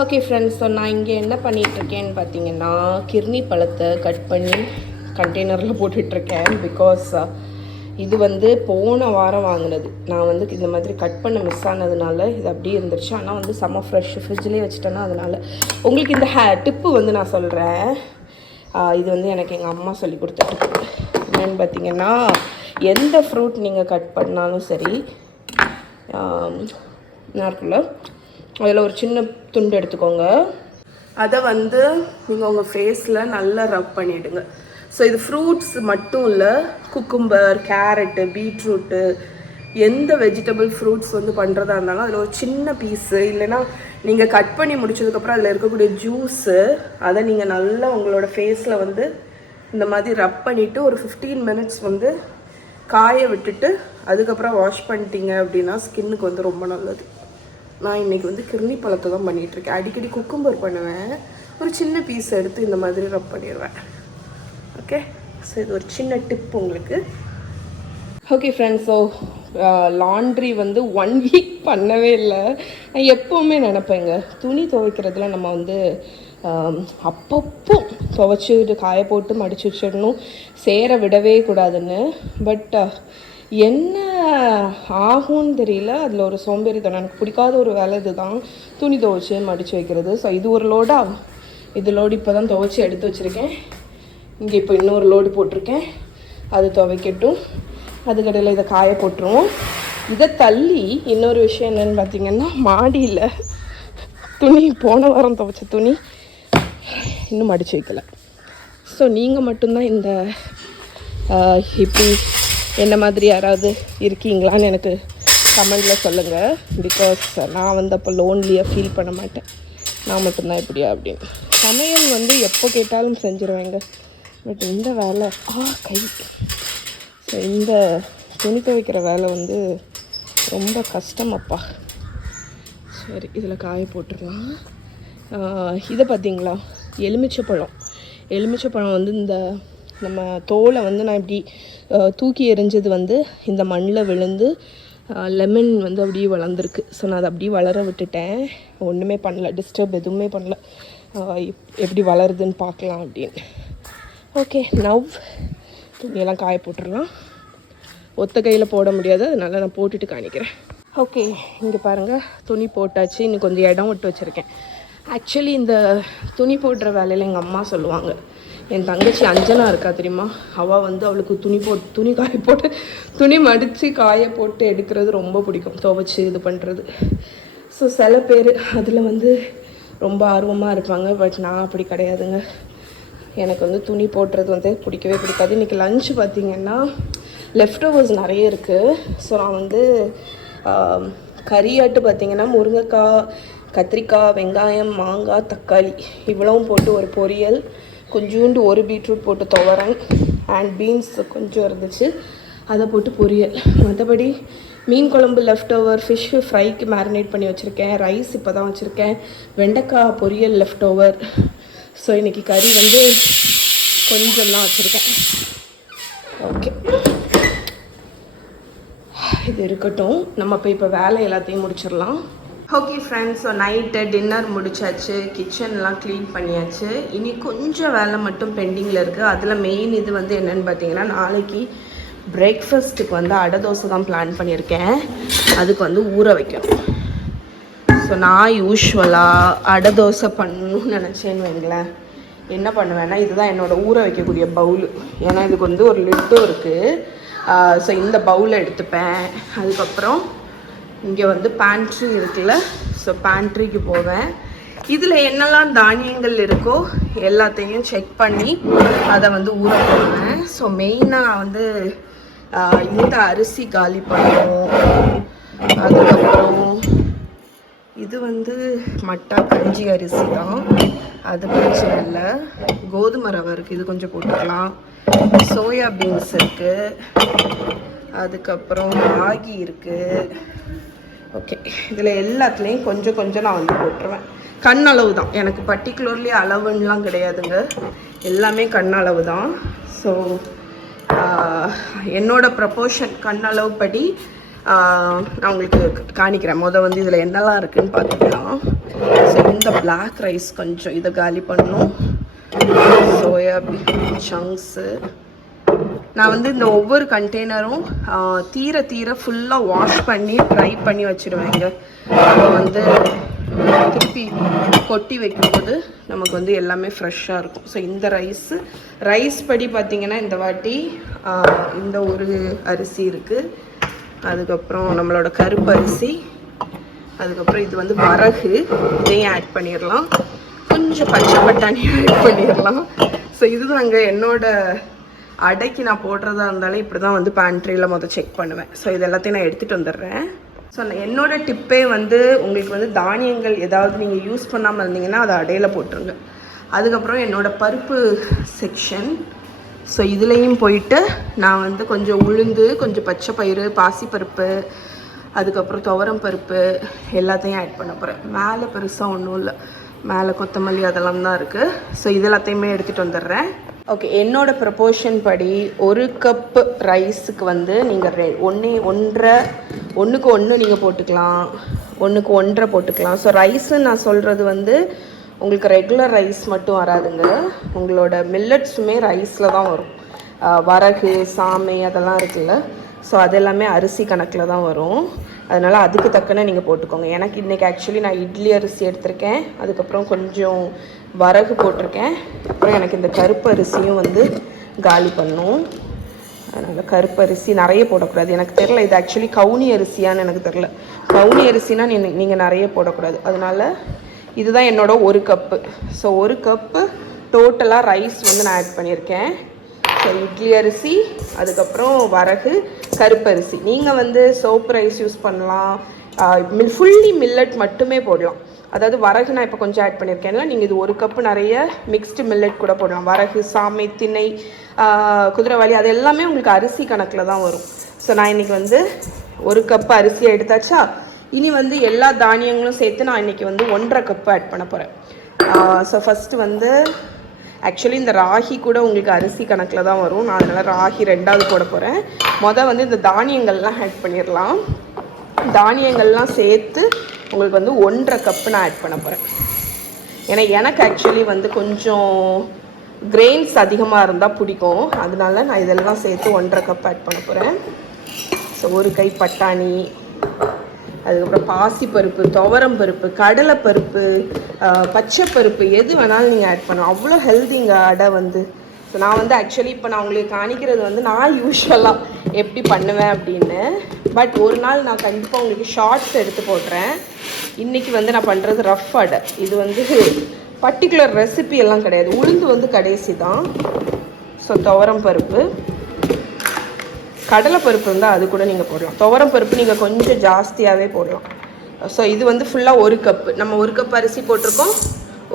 Okay friends, so நான் இங்கே என்ன பண்ணிகிட்ருக்கேன்னு பார்த்தீங்கன்னா, கிர்னி பழத்தை கட் பண்ணி கண்டெய்னரில் போட்டுட்ருக்கேன். பிகாஸ் இது வந்து போன வாரம் வாங்கினது. நான் வந்து இந்த மாதிரி கட் பண்ண மிஸ் ஆனதுனால இது அப்படியே இருந்துருச்சு. ஆனால் வந்து செம்ம ஃப்ரெஷ் ஃப்ரிட்ஜ்லேயே வச்சுட்டேன்னா அதனால் உங்களுக்கு இந்த டிப்பு வந்து நான் சொல்கிறேன். இது வந்து எனக்கு எங்கள் அம்மா சொல்லி கொடுத்த டிப்பு என்னென்னு பார்த்தீங்கன்னா, எந்த ஃப்ரூட் நீங்கள் கட் பண்ணாலும் சரி, இருக்குல்ல, அதில் ஒரு சின்ன துண்டு எடுத்துக்கோங்க. அதை வந்து நீங்கள் உங்கள் ஃபேஸில் நல்லா ரப் பண்ணிவிடுங்க. ஸோ இது ஃப்ரூட்ஸ் மட்டும் இல்லை, குக்கும்பர், கேரட்டு, பீட்ரூட்டு, எந்த வெஜிடபிள் ஃப்ரூட்ஸ் வந்து பண்ணுறதா இருந்தாலும் அதில் ஒரு சின்ன பீஸு, இல்லைன்னா நீங்கள் கட் பண்ணி முடிச்சதுக்கப்புறம் அதில் இருக்கக்கூடிய ஜூஸு, அதை நீங்கள் நல்லா உங்களோட ஃபேஸில் வந்து இந்த மாதிரி ரப் பண்ணிவிட்டு ஒரு 15 மினிட்ஸ் வந்து காய விட்டுட்டு அதுக்கப்புறம் வாஷ் பண்ணிட்டீங்க அப்படின்னா ஸ்கின்னுக்கு வந்து ரொம்ப நல்லது. நான் இன்றைக்கி வந்து கிர்னி பழத்தை தான் பண்ணிகிட்ருக்கேன். அடிக்கடி குக்கும்பர் பண்ணுவேன், ஒரு சின்ன பீஸ் எடுத்து இந்த மாதிரி ரப் பண்ணிடுவேன். ஓகே, ஸோ இது ஒரு சின்ன டிப் உங்களுக்கு. ஓகே ஃப்ரெண்ட்ஸ், ஸோ லாண்ட்ரி வந்து 1 வீக் பண்ணவே இல்லை. நான் எப்போவுமே நினப்பேங்க, துணி துவைக்கிறதுல நம்ம வந்து அப்பப்போ துவைச்சிட்டு காய போட்டு மடித்து வச்சிடணும், சேர விடவே கூடாதுன்னு. பட் என்ன ஆகும்னு தெரியல, அதில் ஒரு சோம்பேறித்தனம். எனக்கு பிடிக்காத ஒரு வேலை இது தான், துணி துவைச்சி மடித்து வைக்கிறது. ஸோ இது ஒரு லோடாக, இது லோடு இப்போ தான் துவைச்சி எடுத்து வச்சுருக்கேன். இங்கே இப்போ இன்னொரு லோடு போட்டிருக்கேன், அது துவைக்கட்டும். அதுக்கடையில் இதை காய போட்டுருவோம். இதை தள்ளி இன்னொரு விஷயம் என்னென்னு பார்த்தீங்கன்னா, மாடியில் துணி போன வாரம் துவைச்ச துணி இன்னும் மடித்து வைக்கலை. ஸோ நீங்கள் மட்டும்தான் இந்த இப்படி என்ன மாதிரி யாராவது இருக்கீங்களான்னு எனக்கு கமெண்டில் சொல்லுங்கள். பிகாஸ் நான் வந்து அப்போ லோன்லியாக ஃபீல் பண்ண மாட்டேன், நான் மட்டும்தான் இப்படியா அப்படின்னு. சமையல் வந்து எப்போ கேட்டாலும் செஞ்சுருவேங்க. பட் இந்த வேலை கை, ஸோ இந்த துணி துவைக்கிற வேலை வந்து ரொம்ப கஷ்டமப்பா. சரி, இதில் காய போட்டுடலாம். இதை பார்த்தீங்களா, எலுமிச்சைப்பழம் வந்து இந்த நம்ம தோலை வந்து நான் இப்படி தூக்கி எறிஞ்சது வந்து இந்த மண்ணில் விழுந்து லெமன் வந்து அப்படியே வளர்ந்துருக்கு. ஸோ நான் அதை அப்படியே வளர விட்டுட்டேன், ஒன்றுமே பண்ணல, டிஸ்டர்ப் எதுவுமே பண்ணல. எப்படி வளருதுன்னு பார்க்கலாம் அப்படின்னு. ஓகே, நவ் துணியெல்லாம் காய போட்டுடலாம். ஒத்த கையில் போட முடியாது, அதனால் நான் போட்டுட்டு காணிக்கிறேன். ஓகே, இங்கே பாருங்கள், துணி போட்டாச்சு. இன்னும் கொஞ்சம் இடம் விட்டு வச்சுருக்கேன். ஆக்சுவலி இந்த துணி போடுற வேலையில் எங்கள் அம்மா சொல்லுவாங்க, என் தங்கச்சி அஞ்சனா இருக்கா தெரியுமா, அவள் வந்து அவளுக்கு துணி காய போட்டு துணி மடித்து காய போட்டு எடுக்கிறது ரொம்ப பிடிக்கும், துவைச்சி இது பண்ணுறது. ஸோ சில பேர் அதில் வந்து ரொம்ப ஆர்வமாக இருப்பாங்க. பட் நான் அப்படி கிடையாதுங்க. எனக்கு வந்து துணி போடுறது வந்து பிடிக்கவே பிடிக்காது. இன்றைக்கி லஞ்சு பார்த்திங்கன்னா லெஃப்ட் ஓவர்ஸ் நிறைய இருக்குது. ஸோ நான் வந்து கறியாட்டு பார்த்திங்கன்னா முருங்கைக்காய், கத்திரிக்காய், வெங்காயம், மாங்காய், தக்காளி இவ்வளவும் போட்டு ஒரு பொரியல், கொஞ்சோண்டு ஒரு பீட்ரூட் போட்டு துவரன் அண்ட் பீன்ஸ் கொஞ்சம் இருந்துச்சு, அதை போட்டு பொரியல். மற்றபடி மீன் குழம்பு லெஃப்ட் ஓவர், ஃபிஷ்ஷு ஃப்ரைக்கு மேரினேட் பண்ணி வச்சுருக்கேன், ரைஸ் இப்போ தான் வச்சுருக்கேன், வெண்டைக்காய் பொரியல் லெஃப்ட் ஓவர். ஸோ இன்றைக்கி கறி வந்து கொஞ்சம் தான் வச்சுருக்கேன். ஓகே, இது இருக்கட்டும். நம்ம இப்போ வேலை எல்லாத்தையும் முடிச்சிடலாம். Okay friends, so night dinner முடிச்சாச்சு, கிச்சன்லாம் க்ளீன் பண்ணியாச்சு. இனி கொஞ்சம் வேலை மட்டும் பெண்டிங்கில் இருக்குது. அதில் மெயின் இது வந்து என்னென்னு பார்த்தீங்கன்னா, நாளைக்கு பிரேக்ஃபாஸ்ட்டுக்கு வந்து அடை தோசை தான் பிளான் பண்ணியிருக்கேன். அதுக்கு வந்து ஊற வைக்கணும். ஸோ நான் யூஸ்வலாக அடை தோசை பண்ணணும்னு நினச்சேன்னு வைங்களேன், என்ன பண்ணுவேன்னா, இதுதான் என்னோடய ஊற வைக்கக்கூடிய பவுலு. ஏன்னா இதுக்கு வந்து ஒரு லிட்டும் இருக்குது. ஸோ இந்த பவுலை எடுத்துப்பேன். அதுக்கப்புறம் இங்கே வந்து பேண்ட்ரி இருக்குல்ல, ஸோ பேண்ட்ரிக்கு போவேன். இதில் என்னெல்லாம் தானியங்கள் இருக்கோ எல்லாத்தையும் செக் பண்ணி அதை வந்து ஊற போடுவேன். ஸோ மெயினாக நான் வந்து இந்த அரிசி காலி பண்ணுவோம். அதுக்கப்புறம் இது வந்து மட்டா கஞ்சி அரிசி தான், அது பிரச்சனை இல்லை. கோதுமை ரவை இருக்குது, இது கொஞ்சம் போட்டுக்கலாம். சோயா பீன்ஸ் இருக்குது, அதுக்கப்புறம் ராகி இருக்குது. ஓகே, இதில் எல்லாத்துலேயும் கொஞ்சம் கொஞ்சம் நான் வந்து போட்டுருவேன். கண் அளவு தான், எனக்கு பர்டிகுலர்லி அளவுன்னெலாம் கிடையாதுங்க, எல்லாமே கண் அளவு தான். ஸோ என்னோட ப்ரப்போர்ஷன் கண் அளவு படி நான் உங்களுக்கு காணிக்கிறேன். வந்து இதில் என்னெல்லாம் இருக்குதுன்னு பார்த்துக்கலாம். ஸோ இந்த பிளாக் ரைஸ் கொஞ்சம் இதை காலி பண்ணணும். சோயாபீன் சங்க்ஸு நான் வந்து இந்த ஒவ்வொரு கண்டெய்னரும் தீர தீர ஃபுல்லாக வாஷ் பண்ணி ட்ரை பண்ணி வச்சுடுவேங்க. அப்போ வந்து திருப்பி கொட்டி வைக்கும்போது நமக்கு வந்து எல்லாமே ஃப்ரெஷ்ஷாக இருக்கும். ஸோ இந்த ரைஸ் படி பார்த்திங்கன்னா இந்த வாட்டி இந்த ஒரு அரிசி இருக்குது, அதுக்கப்புறம் நம்மளோட கருப்பு அரிசி, அதுக்கப்புறம் இது வந்து வரகு, இதையும் ஆட் பண்ணிடலாம், கொஞ்சம் பச்சை பட்டாணியும் ஆட் பண்ணிடலாம். ஸோ இதுதாங்க என்னோட அடைக்கு நான் போடுறதா இருந்தாலும் இப்படி தான் வந்து பேண்ட்ரியில் செக் பண்ணுவேன். ஸோ இது எல்லாத்தையும் நான் எடுத்துகிட்டு வந்துடுறேன். ஸோ என்னோட டிப்பே வந்து உங்களுக்கு வந்து தானியங்கள் ஏதாவது நீங்கள் யூஸ் பண்ணாமல் இருந்தீங்கன்னா அதை அடையில் போட்டுருங்க. அதுக்கப்புறம் என்னோடய பருப்பு செக்ஷன். ஸோ இதுலேயும் போயிட்டு நான் வந்து கொஞ்சம் உளுந்து, கொஞ்சம் பச்சை பயிறு, பாசிப்பருப்பு, அதுக்கப்புறம் துவரம் பருப்பு எல்லாத்தையும் ஆட் பண்ண போகிறேன். மேலே பெருசாக ஒன்றும் இல்லை, மேலே கொத்தமல்லி அதெல்லாம் தான் இருக்குது. ஸோ இது எல்லாத்தையுமே எடுத்துகிட்டு வந்துடுறேன். ஓகே, என்னோடய ப்ரொப்போர்ஷன் படி 1 கப்பு ரைஸுக்கு வந்து நீங்கள் 1:1 நீங்கள் போட்டுக்கலாம், 1:1 போட்டுக்கலாம். ஸோ ரைஸுன்னு நான் சொல்கிறது வந்து உங்களுக்கு ரெகுலர் ரைஸ் மட்டும் வராதுங்க, உங்களோட மில்லட்ஸுமே ரைஸில் தான் வரும். வரகு, சாமை அதெல்லாம் இருக்குல்ல, ஸோ அது எல்லாமே அரிசி கணக்கில் தான் வரும். அதனால் அதுக்கு தக்கன நீங்கள் போட்டுக்கோங்க. எனக்கு இன்றைக்கி ஆக்சுவலி நான் இட்லி அரிசி எடுத்திருக்கேன், அதுக்கப்புறம் கொஞ்சம் வரகு போட்டிருக்கேன், அப்புறம் எனக்கு இந்த கருப்பு அரிசியும் வந்து காலி பண்ணும். அதனால் கருப்பு அரிசி நிறைய போடக்கூடாது. எனக்கு தெரில இது ஆக்சுவலி கவுனி அரிசியான்னு எனக்கு தெரில. கவுனி அரிசினா நீங்கள் நிறைய போடக்கூடாது. அதனால் இதுதான் என்னோட 1 கப்பு. ஸோ 1 கப்பு டோட்டலாக ரைஸ் வந்து நான் ஆட் பண்ணியிருக்கேன். ஸோ இட்லி அரிசி, அதுக்கப்புறம் வரகு, கருப்பரிசி. நீங்கள் வந்து சோப்பு ரைஸ் யூஸ் பண்ணலாம், ஃபுல்லி மில்லட் மட்டுமே போடலாம். அதாவது வரகு நான் இப்போ கொஞ்சம் ஆட் பண்ணியிருக்கேன்ல, நீங்கள் இது 1 கப்பு நிறைய மிக்ஸ்டு மில்லட் கூட போடலாம். வரகு, சாமை, திணை, குதிரைவாளி அது எல்லாமே உங்களுக்கு அரிசி கணக்கில் தான் வரும். ஸோ நான் இன்றைக்கி வந்து 1 கப்பு அரிசியை எடுத்தாச்சா, இனி வந்து எல்லா தானியங்களும் சேர்த்து நான் இன்றைக்கி வந்து 1.5 கப்பு ஆட் பண்ண போகிறேன். ஸோ ஃபஸ்ட்டு வந்து ஆக்சுவலி இந்த ராகி கூட உங்களுக்கு அரிசி கணக்கில் தான் வரும், நான் அதனால் ராகி 2வது போட போகிறேன். வந்து இந்த தானியங்கள்லாம் ஆட் பண்ணிடலாம். தானியங்கள்லாம் சேர்த்து உங்களுக்கு வந்து 1.5 கப்பு நான் ஆட் பண்ண போகிறேன். ஏன்னா எனக்கு ஆக்சுவலி வந்து கொஞ்சம் கிரெயின்ஸ் அதிகமாக இருந்தால் பிடிக்கும், அதனால நான் இதெல்லாம் சேர்த்து 1.5 கப் ஆட் பண்ண போகிறேன். ஸோ 1 கை பட்டாணி, அதுக்கப்புறம் பாசிப்பருப்பு, துவரம் பருப்பு, கடலைப்பருப்பு, பச்சைப்பருப்பு எது வேணாலும் நீங்கள் ஆட் பண்ணலாம். அவ்வளோ ஹெல்த்திங்க அடை வந்து. ஸோ நான் வந்து ஆக்சுவலி இப்போ நான் உங்களுக்கு காணிக்கிறது வந்து நான் யூஸ்வலாக எப்படி பண்ணுவேன் அப்படின்னு. பட் ஒரு நாள் நான் கண்டிப்பாக உங்களுக்கு ஷார்ட்ஸ் எடுத்து போடுறேன். இன்றைக்கி வந்து நான் பண்ணுறது ரஃப் அடை. இது வந்து பர்டிகுலர் ரெசிபி எல்லாம் கிடையாது, உளுந்து வந்து கடைசி தான். ஸோ துவரம் பருப்பு, கடலைப்பருப்பு இருந்தால் அது கூட நீங்கள் போடலாம். துவரம் பருப்பு நீங்கள் கொஞ்சம் ஜாஸ்தியாகவே போடலாம். ஸோ இது வந்து ஃபுல்லாக 1 கப்பு. நம்ம 1 கப் அரிசி போட்டிருக்கோம்,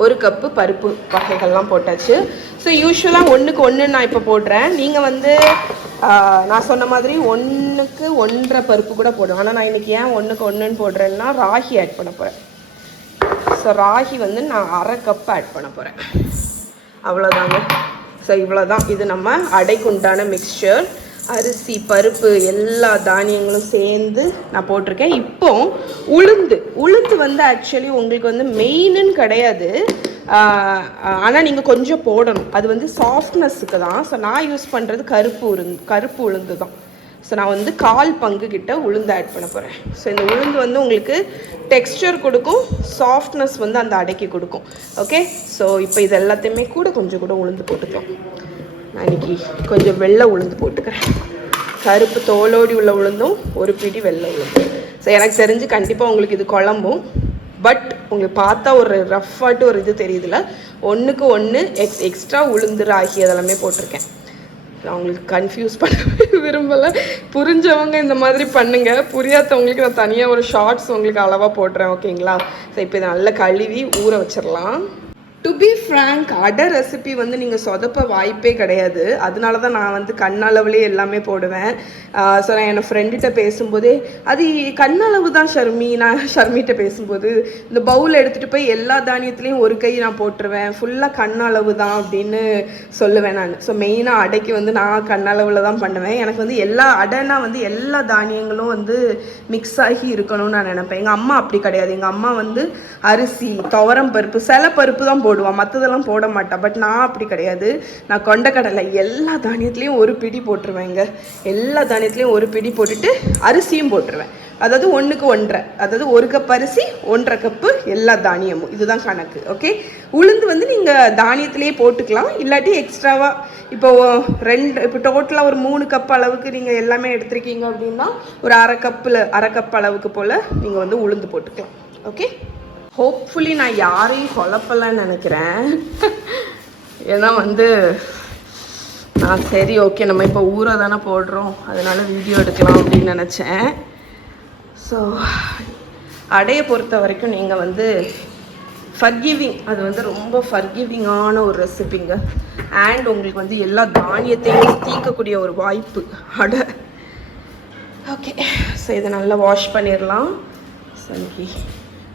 1 கப்பு பருப்பு வகைகள்லாம் போட்டாச்சு. ஸோ யூஸ்வலாக 1:1 நான் இப்போ போடுறேன். நீங்கள் வந்து நான் சொன்ன மாதிரி 1:1 பருப்பு கூட போடுவேன். ஆனால் நான் இன்றைக்கி ஏன் 1:1 போடுறேன்னா ராகி ஆட் பண்ண போகிறேன். ஸோ ராகி வந்து நான் 1/2 கப் ஆட் பண்ண போகிறேன். அவ்வளோதாங்க. ஸோ இவ்வளோ தான். இது நம்ம அடைக்கு உண்டான மிக்சர். அரிசி, பருப்பு எல்லா தானியங்களும் சேர்ந்து நான் போட்டிருக்கேன். இப்போ உளுந்து வந்து ஆக்சுவலி உங்களுக்கு வந்து மெயினுன்னு கிடையாது, ஆனால் நீங்கள் கொஞ்சம் போடணும். அது வந்து சாஃப்ட்னஸுக்கு தான். ஸோ நான் யூஸ் பண்ணுறது கருப்பு உளுந்து தான். ஸோ நான் வந்து 1/4 பங்கு கிட்ட உளுந்து ஆட் பண்ண போகிறேன். ஸோ இந்த உளுந்து வந்து உங்களுக்கு டெக்ஸ்டர் கொடுக்கும், சாஃப்ட்னஸ் வந்து அந்த அடைக்கி கொடுக்கும். ஓகே, ஸோ இப்போ இது எல்லாத்தையுமே கொஞ்சம் கூட உளுந்து போட்டுக்கலாம். நான் இன்றைக்கி கொஞ்சம் வெள்ளை உளுந்து போட்டுக்கிறேன். கருப்பு தோலோடி உள்ள உளுந்தும் 1 பிடி வெள்ளை உளுந்து. ஸோ எனக்கு தெரிஞ்சு கண்டிப்பாக உங்களுக்கு இது குழம்பும், பட் உங்களுக்கு பார்த்தா ஒரு ரஃப்பாட்டு ஒரு இது தெரியுதுல, 1:1 எக்ஸ்ட்ரா உளுந்து, ராகி அதெல்லாமே போட்டிருக்கேன். நான் உங்களுக்கு கன்ஃபியூஸ் பண்ண விரும்பலை. புரிஞ்சவங்க இந்த மாதிரி பண்ணுங்கள், புரியாதவங்களுக்கு நான் தனியாக ஒரு ஷார்ட்ஸ் உங்களுக்கு அளவாக போடுறேன். ஓகேங்களா? ஸோ இப்போ இதை நல்லா கழுவி ஊற வச்சிடலாம். டு பி ஃப்ராங்க் அடை ரெசிபி வந்து நீங்கள் சொதப்ப வாய்ப்பே கிடையாது. அதனால தான் நான் வந்து கண்ணளவுலேயே எல்லாமே போடுவேன். ஸோ நான் என் ஃப்ரெண்டுகிட்ட பேசும்போதே அது கண்ணளவு தான் ஷர்மி, நான் ஷர்மிகிட்ட பேசும்போது இந்த பவுல் எடுத்துகிட்டு போய் எல்லா தானியத்துலேயும் ஒரு கை நான் போட்டுருவேன், ஃபுல்லாக கண்ணளவு தான் அப்படின்னு சொல்லுவேன் நான். ஸோ மெயினாக அடைக்கு வந்து நான் கண்ணளவில் தான் பண்ணுவேன். எனக்கு வந்து எல்லா அடைனா வந்து எல்லா தானியங்களும் வந்து மிக்ஸ் ஆகி இருக்கணும்னு நான் நினைப்பேன். எங்கள் அம்மா அப்படி கிடையாது. எங்கள் அம்மா வந்து அரிசி, துவரம் பருப்பு, சில பருப்பு தான் போடுவான், மற்றதெல்லாம் போட மாட்டான். பட் நான் அப்படி கிடையாது. நான் கொண்டக்கடலை எல்லா தானியத்துலேயும் ஒரு பிடி போட்டுருவேங்க. எல்லா தானியத்துலேயும் ஒரு பிடி போட்டுட்டு அரிசியும் போட்டுருவேன். அதாவது 1க்கு 1.5, அதாவது 1 கப் அரிசி 1.5 கப்பு எல்லா தானியமும். இதுதான் கணக்கு. ஓகே, உளுந்து வந்து நீங்கள் தானியத்திலே போட்டுக்கலாம், இல்லாட்டி எக்ஸ்ட்ராவாக இப்போ டோட்டலாக ஒரு 3 கப் அளவுக்கு நீங்கள் எல்லாமே எடுத்துருக்கீங்க அப்படின்னா ஒரு அரை கப் அளவுக்கு போல் நீங்கள் வந்து உளுந்து போட்டுக்கலாம். ஓகே, ஹோப்ஃபுல்லி நான் யாரையும் குழப்பலன்னு நினைக்கிறேன். ஏன்னா வந்து நான் சரி ஓகே நம்ம இப்போ ஊரை தானே போடுறோம், அதனால வீடியோ எடுக்கலாம் அப்படின்னு நினச்சேன். ஸோ அடையை பொறுத்த வரைக்கும் நீங்கள் வந்து ஃபர்கிவிங், அது வந்து ரொம்ப ஃபர்கிவிங்கான ஒரு ரெசிபிங்க. அண்ட் உங்களுக்கு வந்து எல்லா தானியத்தையும் தீர்க்கக்கூடிய ஒரு வாய்ப்பு அடை. ஓகே, ஸோ இதை நல்லா வாஷ் பண்ணிடலாம். சரி,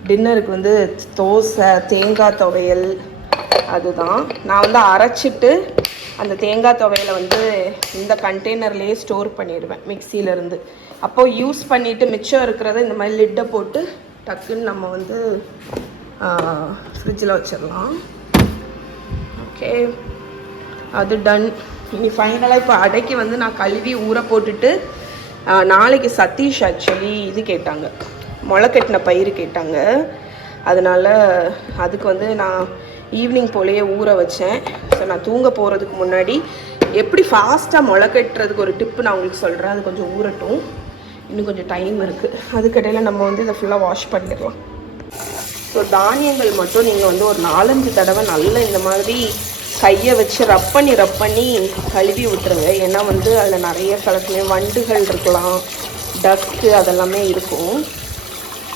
டின்னருக்கு வந்து தோசை, தேங்காய் துவையல், அதுதான் நான் வந்து அரைச்சிட்டு அந்த தேங்காய் துவையலை வந்து இந்த கண்டெய்னர்லேயே ஸ்டோர் பண்ணிடுவேன் மிக்சியிலேருந்து. அப்போது யூஸ் பண்ணிவிட்டு மிச்சம் இருக்கிறத இந்த மாதிரி லிட்டை போட்டு டக்குன்னு நம்ம வந்து ஃப்ரிட்ஜில் வச்சிடலாம். ஓகே, அது டன். இனி ஃபைனலாக இப்போ அடைக்கு வந்து நான் கழுவி ஊற போட்டுட்டு நாளைக்கு சதீஷ் ஆக்சுவலி இது கேட்டாங்க, முளைக்கட்டின பயிறு கேட்டாங்க. அதனால் அதுக்கு வந்து நான் ஈவினிங் போலேயே ஊற வச்சேன். ஸோ நான் தூங்க போகிறதுக்கு முன்னாடி எப்படி ஃபாஸ்ட்டாக முளைக்கட்டுறதுக்கு ஒரு டிப்பு நான் உங்களுக்கு சொல்கிறேன். அது கொஞ்சம் ஊறட்டும், இன்னும் கொஞ்சம் டைம் இருக்குது. அதுக்கிடையில் நம்ம வந்து இதை ஃபுல்லாக வாஷ் பண்ணிடலாம். ஸோ தானியங்கள் மட்டும் நீங்கள் வந்து ஒரு 4-5 தடவை நல்லா இந்த மாதிரி கையை வச்சு ரப் பண்ணி கழுவி விட்டுருங்க. ஏன்னா வந்து அதில் நிறைய கலக்குமே வண்டுகள் இருக்கலாம், டஸ்ட்டு அதெல்லாமே இருக்கும்.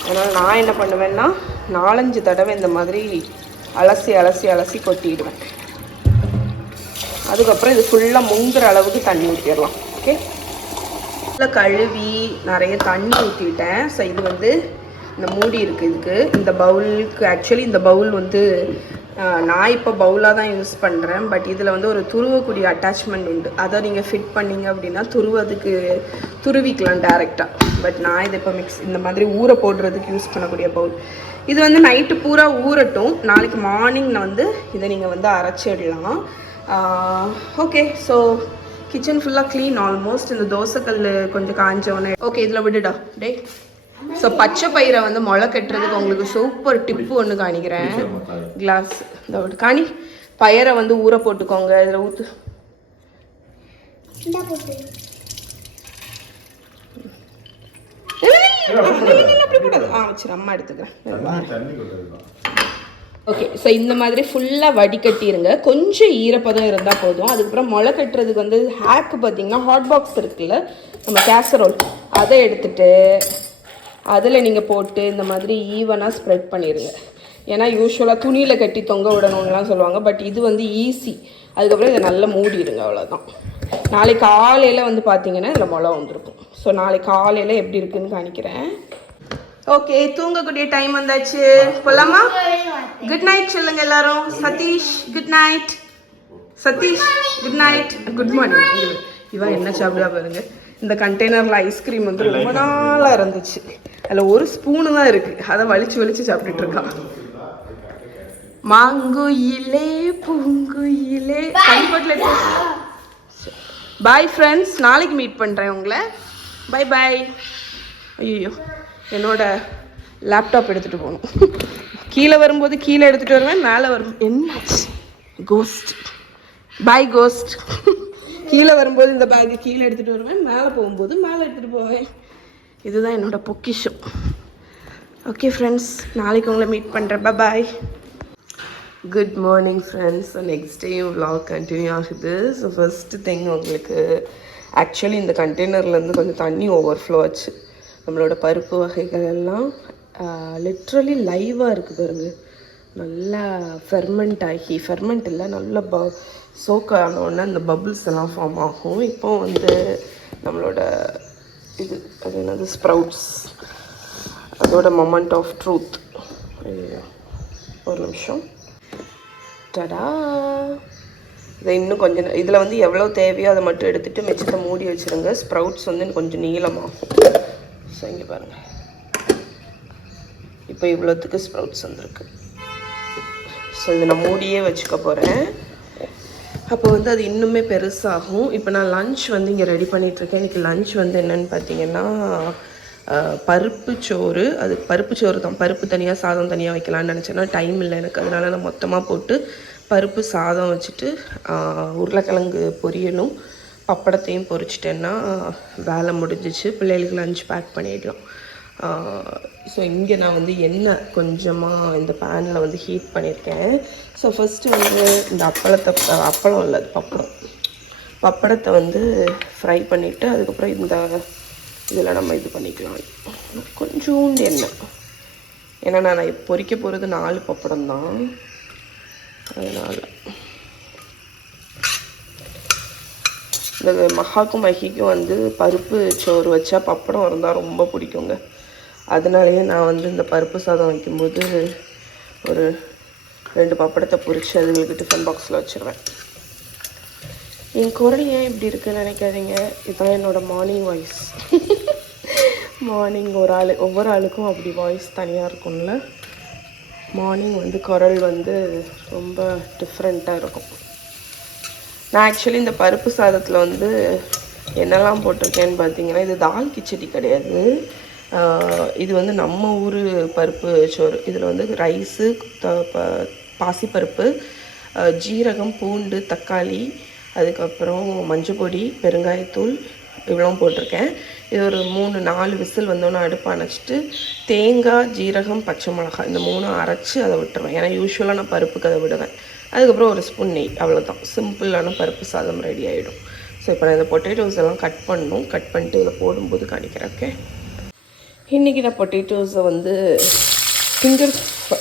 அதனால் நான் என்ன பண்ணுவேன்னா 4-5 தடவை இந்த மாதிரி அலசி கொட்டிடுவேன். அதுக்கப்புறம் இது ஃபுல்லாக முங்குற அளவுக்கு தண்ணி ஊற்றிடலாம். ஓகே, ஃபுல்லாக கழுவி நிறைய தண்ணி ஊற்றிட்டேன். ஸோ இது வந்து இந்த மூடி இருக்குது இதுக்கு, இந்த பவுலுக்கு. ஆக்சுவலி இந்த பவுல் வந்து நான் இப்போ பவுலாக தான் யூஸ் பண்ணுறேன். பட் இதில் வந்து ஒரு துருவக்கூடிய அட்டாச்மெண்ட் உண்டு. அதை நீங்கள் ஃபிட் பண்ணிங்க அப்படின்னா துருவிக்கலாம் டேரெக்டாக. பட் நான் இதை இப்போ இந்த மாதிரி ஊற போடுறதுக்கு யூஸ் பண்ணக்கூடிய பவுல். இது வந்து நைட்டு பூரா ஊறட்டும், நாளைக்கு மார்னிங் வந்து இதை நீங்கள் வந்து அரைச்சிடலாம். ஓகே, ஸோ கிச்சன் ஃபுல்லாக க்ளீன் ஆல்மோஸ்ட். இந்த தோசைக்கல் கொஞ்சம் காஞ்சோன்னே ஓகே இதில் விடுடா டே. ஸோ பச்சை பயிரை வந்து முளை கட்டுறதுக்கு உங்களுக்கு சூப்பர் டிப்பு ஒன்று காணிக்கிறேன். கிளாஸ் இந்த காணி பயிரை வந்து ஊற போட்டுக்கோங்க. இதில் ஊற்று அப்படி கூடாது. வச்சிரு, அம்மா எடுத்துக்கிறேன். ஓகே, ஸோ இந்த மாதிரி ஃபுல்லாக வடிகட்டிடுங்க. கொஞ்சம் ஈரப்பதம் இருந்தால் போதும். அதுக்கப்புறம் முளை கட்டுறதுக்கு வந்து ஹேக்கு பார்த்தீங்கன்னா ஹாட் பாக்ஸ் இருக்குல்ல, நம்ம கேசரோல், அதை எடுத்துகிட்டு அதில் நீங்கள் போட்டு இந்த மாதிரி ஈவனாக ஸ்ப்ரெட் பண்ணிடுங்க. ஏன்னா யூஸ்வலாக துணியில் கட்டி தொங்க விடணும்லாம் சொல்லுவாங்க. பட் இது வந்து ஈஸி. அதுக்கப்புறம் இதை நல்லா மூடிடுங்க, அவ்வளோதான். நாளைக்கு காலையில் வந்து பார்த்தீங்கன்னா இதில் முளை வந்துருக்கும். ஸோ நாளைக்கு காலையில் எப்படி இருக்குதுன்னு காணிக்கிறேன். ஓகே, தூங்கக்கூடிய டைம் வந்தாச்சு, போலாமா? குட் நைட் சொல்லுங்க எல்லாரும். Sathish good night. Sathish good night. Good morning. இவன் என்ன சாப்பிடா பாருங்க. இந்த கண்டெய்னரில் ஐஸ்கிரீம் வந்து ரொம்ப நாளாக இருந்துச்சு. அதில் ஒரு ஸ்பூனு தான் இருக்குது, அதை வலிச்சு சாப்பிட்டுட்டு இருக்கான். மாங்குயிலே பூங்குயிலே. பாய் ஃப்ரெண்ட்ஸ், நாளைக்கு மீட் பண்ணுறேன் உங்களை. Bye bye. ஐயோ, என்னோட லேப்டாப் எடுத்துகிட்டு போகணும். கீழே வரும்போது கீழே எடுத்துகிட்டு வருவேன், மேலே வரும் என்னாச்சு கோஸ்ட். பாய் கோஸ்ட். கீழே வரும்போது இந்த பேக்கு கீழே எடுத்துகிட்டு வருவேன், மேலே போகும்போது மேலே எடுத்துகிட்டு போவேன். இதுதான் என்னோடய பொக்கிஷம். ஓகே ஃப்ரெண்ட்ஸ், நாளைக்கு உங்களை மீட் பண்ணுறேன். Bye. Good morning friends. So next day vlog continue ஆகுது. ஸோ ஃபஸ்ட்டு திங், உங்களுக்கு ஆக்சுவலி இந்த கண்டெய்னர்லேருந்து கொஞ்சம் தண்ணி ஓவர்ஃப்ளோ ஆச்சு. நம்மளோட பருப்பு வகைகள் எல்லாம் லிட்ரலி லைவாக இருக்குது பாருங்க. நல்லா ஃபெர்மெண்ட் ஆகி, ஃபெர்மெண்ட் இல்லை, நல்லா சோக் ஆனோடனே அந்த பபுள்ஸ் எல்லாம் ஃபார்ம் ஆகும். இப்போ வந்து நம்மளோட இது அது என்னது ஸ்ப்ரவுட்ஸ், அதோட மொமெண்ட் ஆஃப் ட்ரூத். ஒரு நிமிஷம். டடா! இதை இன்னும் கொஞ்சம் இதில் வந்து எவ்வளோ தேவையோ அதை மட்டும் எடுத்துகிட்டு மிச்சத்தை மூடி வச்சுருங்க. ஸ்ப்ரவுட்ஸ் வந்து கொஞ்சம் நீளமாகும். ஸோ இங்கே பாருங்கள், இப்போ இவ்வளோத்துக்கு ஸ்ப்ரவுட்ஸ் வந்துருக்கு. ஸோ இதை நான் மூடியே வச்சுக்க போகிறேன். அப்போ வந்து அது இன்னுமே பெருசாகும். இப்போ நான் லன்ச் வந்து இங்கே ரெடி பண்ணிகிட்ருக்கேன். இன்றைக்கி லன்ச் வந்து என்னென்னு பார்த்தீங்கன்னா பருப்பு சோறு. அது பருப்பு சோறு தான், பருப்பு தனியாக சாதம் தனியாக வைக்கலான்னு நினச்சேன்னா டைம் இல்லை எனக்கு. அதனால் நான் மொத்தமாக போட்டு பருப்பு சாதம் வச்சுட்டு உருளைக்கிழங்கு பொரியலும் பப்படத்தையும் பொரிச்சிட்டேன்னா வேலை முடிஞ்சிச்சு. பிள்ளைகளுக்கு லன்ச் பேக் பண்ணிடலாம். ஸோ இங்கே நான் வந்து எண்ணெய் கொஞ்சமாக இந்த பேனில் வந்து ஹீட் பண்ணியிருக்கேன். ஸோ ஃபஸ்ட்டு வந்து இந்த அப்பளம் இல்லை, அது பப்படத்தை வந்து ஃப்ரை பண்ணிவிட்டு அதுக்கப்புறம் இந்த இதில் நம்ம இது பண்ணிக்கலாம். கொஞ்சோண்டு எண்ணெய், ஏன்னா நான் பொரிக்க போகிறது 4 பப்படம் தான், அதனால். இந்த மகாக்கும் மகிக்கும் வந்து பருப்பு சோறு வச்சா பப்படம் இருந்தால் ரொம்ப பிடிக்குங்க. அதனாலேயே நான் வந்து இந்த பருப்பு சாதம் வைக்கும்போது ஒரு 2 பப்படத்தை பொரித்து அதுங்களுக்கு டிஃபன் பாக்ஸில் வச்சுருவேன். என் குரல் ஏன் இப்படி இருக்குன்னு நினைக்காதீங்க, இதுதான் என்னோடய மார்னிங் வாய்ஸ். மார்னிங் ஒவ்வொரு ஆளுக்கும் அப்படி வாய்ஸ் தனியாக இருக்கும்ல. மார்னிங் வந்து குரல் வந்து ரொம்ப டிஃப்ரெண்ட்டாக இருக்கும். நான் ஆக்சுவலி இந்த பருப்பு சாதத்தில் வந்து என்னெல்லாம் போட்டிருக்கேன்னு பார்த்தீங்கன்னா, இது தால் கிச்சடி கிடையாது. இது வந்து நம்ம ஊர் பருப்பு சோறு. இதில் வந்து ரைஸு, பாசிப்பருப்பு, ஜீரகம், பூண்டு, தக்காளி, அதுக்கப்புறம் மஞ்சள் பொடி, பெருங்காயத்தூள் இவ்வளோ போட்டிருக்கேன். இது ஒரு 3-4 விசில் வந்தோன்னே அடுப்பு அணைச்சிட்டு தேங்காய், ஜீரகம், பச்சை மிளகாய் இந்த 3 அரைச்சி அதை விட்டுருவேன். ஏன்னா யூஸ்வலாக நான் பருப்புக்கு அதை விடுவேன். அதுக்கப்புறம் ஒரு ஸ்பூன் நெய், அவ்வளோதான். சிம்பிளான பருப்பு சாதம் ரெடி ஆகிடும். ஸோ இப்போ நான் இந்த பொட்டேட்டோஸ் எல்லாம் கட் பண்ணிட்டு இதில் போடும்போது காணிக்கிறேன். ஓகே, இன்றைக்கி நான் பொட்டேட்டோஸை வந்து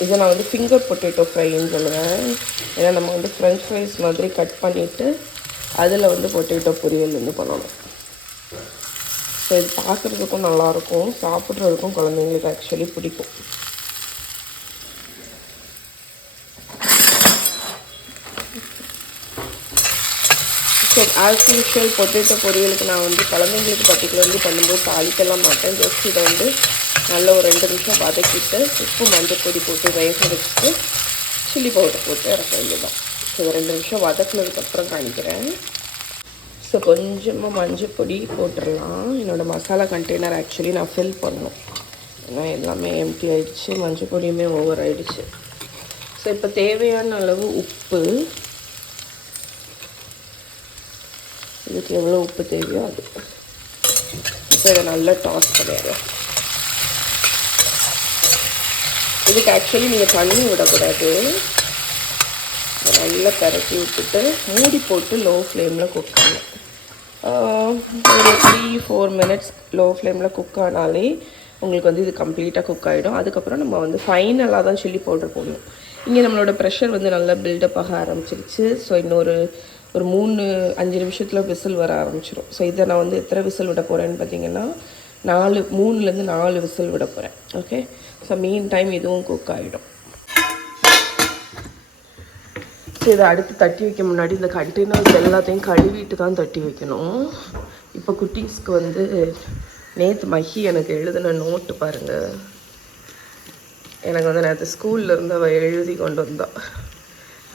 இதை நான் வந்து ஃபிங்கர் பொட்டேட்டோ ஃப்ரைன்னு சொல்லுவேன். ஏன்னா நம்ம வந்து ஃப்ரெஞ்ச் ஃப்ரைஸ் மாதிரி கட் பண்ணிவிட்டு அதில் வந்து பொட்டேட்டோ பொரியல் வந்து பண்ணணும். ஸோ இது பார்க்குறதுக்கும் நல்லாயிருக்கும், சாப்பிட்றதுக்கும் குழந்தைங்களுக்கு ஆக்சுவலி பிடிக்கும். ஸோ ஆஸ் யூஷுவல் பொட்டேட்டோ பொரியலுக்கு நான் வந்து குழந்தைங்களுக்கு பர்டிகுலர்லி பண்ணும்போது தாளிக்கலாம் மாட்டேன். ஜஸ்ட் இதை வந்து நல்ல ஒரு 2 நிமிஷம் வதக்கிட்டு உப்பு மஞ்சள் பொடி போட்டு வேக வச்சுட்டு சில்லி பவுடர் போட்டு இறக்க வேண்டியதான். ஸோ 2 நிமிஷம் வதக்குனதுக்கப்புறம் காணிக்கிறேன். ஸோ கொஞ்சமாக மஞ்சள் பொடி போட்டுடலாம். என்னோடய மசாலா கண்டெய்னர் ஆக்சுவலி நான் ஃபில் பண்ணணும், ஏன்னா எல்லாமே எம்டி ஆகிடுச்சு, மஞ்சள் பொடியுமே ஓவர் ஆகிடுச்சு. ஸோ இப்போ தேவையான அளவு உப்பு, இதுக்கு எவ்வளோ உப்பு தேவையோ அது. இப்போ இதை நல்லா டாஸ் பண்ணிடுறேன். இதுக்கு ஆக்சுவலி நீங்கள் தண்ணி விடக்கூடாது. நல்லா பரட்டி விட்டுட்டு மூடி போட்டு லோ ஃப்ளேமில் குக் பண்ணணும். ஒரு 3-4 மினிட்ஸ் லோ ஃப்ளேமில் குக் ஆனாலே உங்களுக்கு வந்து இது கம்ப்ளீட்டாக குக் ஆகிடும். அதுக்கப்புறம் நம்ம வந்து ஃபைனலாக தான் சில்லி பவுடர் போடணும். இங்கே நம்மளோட ப்ரெஷர் வந்து நல்லா பில்டப் ஆக ஆரம்பிச்சிருச்சு. ஸோ இன்னொரு 3-5 நிமிஷத்தில் விசில் வர ஆரம்பிச்சிடும். ஸோ இதை நான் வந்து எத்தனை விசில் விட போகிறேன்னு பார்த்தீங்கன்னா 3-4 விசில் விட போகிறேன். ஓகே, ஸோ மீன் டைம் இதுவும் குக் ஆகிடும். ஸோ இதை அடுத்து தட்டி வைக்க முன்னாடி இந்த கண்டெய்னர்ஸ் எல்லாத்தையும் கழுவிட்டு தான் தட்டி வைக்கணும். இப்போ குட்டீஸ்க்கு வந்து நேற்று மஹி எனக்கு எழுதின நோட்டு பாருங்கள். எனக்கு வந்து நேற்று ஸ்கூல்லேருந்து அவள் எழுதி கொண்டு வந்தாள்.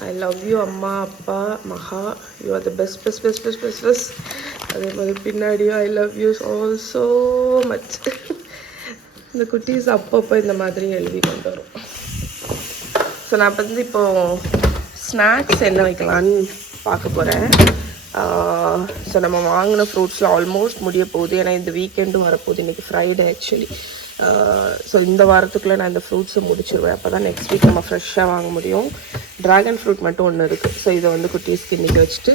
ஐ லவ் யூ அம்மா, அப்பா, மகா, you are the best best best best best best. அதே மாதிரி பின்னாடியும் I love you all so much. இந்த குட்டீஸ் அப்பப்போ இந்த மாதிரி எழுதி கொண்டு வரும். ஸோ நான் வந்து இப்போது ஸ்நாக்ஸ் என்ன வைக்கலான்னு பார்க்க போகிறேன். ஸோ நம்ம வாங்கின ஃப்ரூட்ஸில் ஆல்மோஸ்ட் முடிய போகுது. ஏன்னா இந்த வீக்கெண்டும் வரப்போகுது. இன்றைக்கி ஃப்ரைடே ஆக்சுவலி. ஸோ இந்த வாரத்துக்குள்ளே நான் இந்த ஃப்ரூட்ஸை முடிச்சிடுவேன். அப்போ தான் நெக்ஸ்ட் வீக் நம்ம ஃப்ரெஷ்ஷாக வாங்க முடியும். ட்ராகன் ஃப்ரூட் மட்டும் ஒன்று இருக்குது. ஸோ இதை வந்து குட்டீஸ்க்கு இன்றைக்கி வச்சுட்டு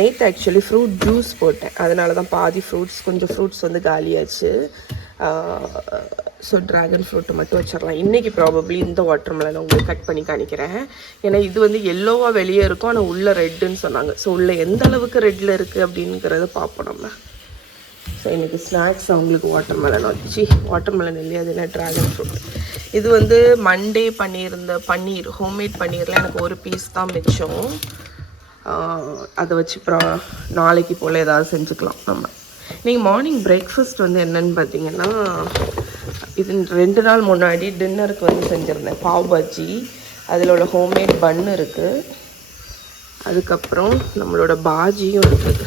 நேற்று ஆக்சுவலி ஃப்ரூட் ஜூஸ் போட்டேன். அதனால தான் பாதி கொஞ்சம் ஃப்ரூட்ஸ் வந்து காலியாச்சு. ஸோ ட்ராகன் ஃப்ரூட்டை மட்டும் வச்சிடலாம். இன்றைக்கி ப்ராபப்ளி இந்த வாட்டர்மெலன் உங்களுக்கு கட் பண்ணி காணிக்கிறேன். ஏன்னா இது வந்து எல்லோவாக வெளியே இருக்கும், ஆனால் உள்ளே ரெட்டுன்னு சொன்னாங்க. ஸோ உள்ளே எந்த அளவுக்கு ரெட்டில் இருக்குது அப்படிங்கிறத பார்ப்போம் நம்ம. ஸோ இன்றைக்கி ஸ்நாக்ஸ் அவங்களுக்கு வாட்டர்மெலன் வச்சு, வாட்டர்மெலன் இல்லையா, அது என்ன ட்ராகன் ஃப்ரூட். இது வந்து மண்டே பண்ணியிருந்த பன்னீர், ஹோம்மேட் பன்னீரில் எனக்கு ஒரு பீஸ் தான் மிச்சம். அதை வச்சு நாளைக்கு போல் ஏதாவது செஞ்சுக்கலாம் நம்ம. நீங்கள் மார்னிங் பிரேக்ஃபாஸ்ட் வந்து என்னென்னு பார்த்தீங்கன்னா, இது 2 நாள் முன்னாடி டின்னருக்கு வந்து செஞ்சுருந்தேன் பாவ் பாஜி. அதில் உள்ள ஹோம்மேட் பன்னு இருக்குது, அதுக்கப்புறம் நம்மளோட பாஜியும் இருக்குது.